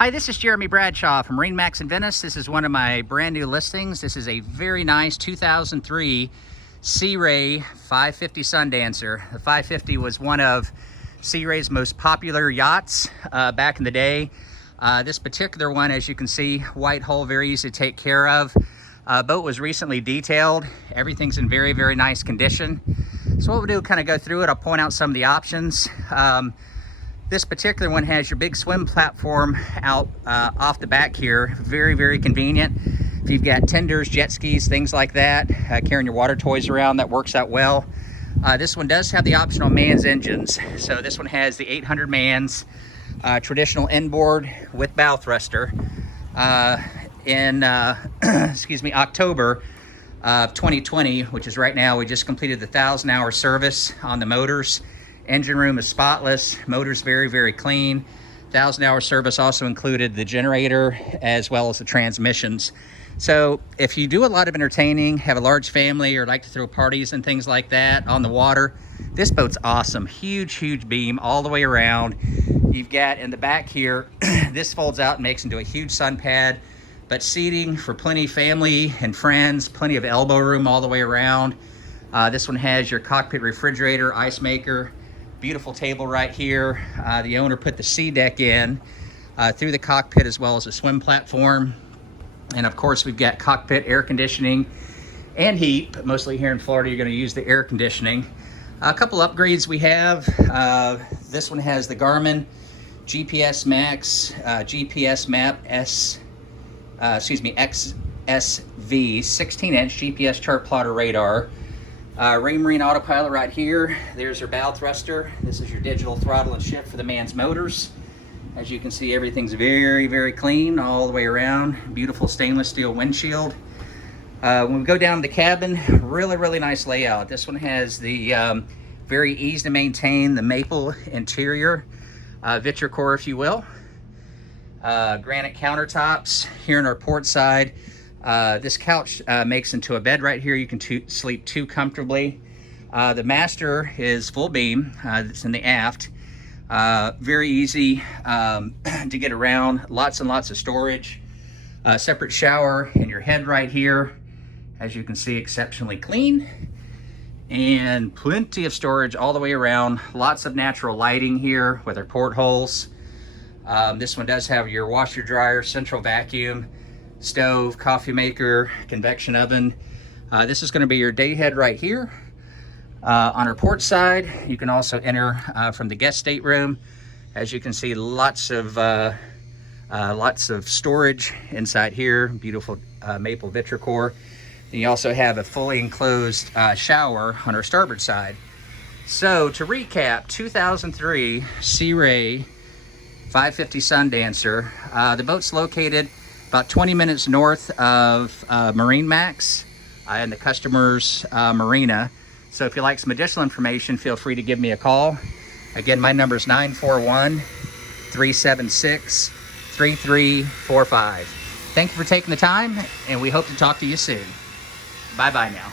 Hi, this is Jeremy Bradshaw from MarineMax in Venice. This is one of my brand new listings. This is a very nice 2003 Sea Ray 550 Sundancer. The 550 was one of Sea Ray's most popular yachts back in the day. This particular one, as you can see, white hull, very easy to take care of. Boat was recently detailed. Everything's in very, very nice condition. So what we'll do, kind of go through it. I'll point out some of the options. This particular one has your big swim platform out off the back here. Very, very convenient. If you've got tenders, jet skis, things like that, carrying your water toys around, that works out well. This one does have the optional man's engines. So this one has the 800 man's traditional inboard with bow thruster. In October of 2020, which is right now, we just completed the 1,000-hour service on the motors. Engine room is spotless, motor's very, very clean. 1,000-hour service also included the generator as well as the transmissions. So if you do a lot of entertaining, have a large family, or like to throw parties and things like that on the water, this boat's awesome. Huge, huge beam all the way around. You've got in the back here, this folds out and makes into a huge sun pad, but seating for plenty of family and friends, plenty of elbow room all the way around. This one has your cockpit refrigerator, ice maker, beautiful table right here. The owner put the sea deck in through the cockpit as well as a swim platform. And of course, we've got cockpit air conditioning and heat, but mostly here in Florida, you're gonna use the air conditioning. A couple upgrades we have. This one has the Garmin GPS Max, GPS Map XSV 16-inch GPS chart plotter radar. Marine autopilot right here. There's your bow thruster. This is your digital throttle and shift for the man's motors. As you can see, everything's very, very clean all the way around. Beautiful stainless steel windshield. When we go down to the cabin, really, really nice layout. This one has the very easy to maintain, the maple interior, vitricore, if you will. Granite countertops here in our port side. This couch makes into a bed right here. You can sleep two comfortably. The master is full beam. It's in the aft. Very easy to get around. Lots and lots of storage. Separate shower in your head right here. As you can see, exceptionally clean. And plenty of storage all the way around. Lots of natural lighting here with our portholes. This one does have your washer dryer, central vacuum, stove, coffee maker, convection oven. This is going to be your day head right here. On our port side, you can also enter from the guest stateroom. As you can see, lots of storage inside here. Beautiful maple vitricore. And you also have a fully enclosed shower on our starboard side. So to recap, 2003 Sea Ray 550 Sundancer. The boat's located about 20 minutes north of MarineMax and the customer's marina. So if you'd like some additional information, feel free to give me a call. Again, my number is 941-376-3345. Thank you for taking the time, and we hope to talk to you soon. Bye-bye now.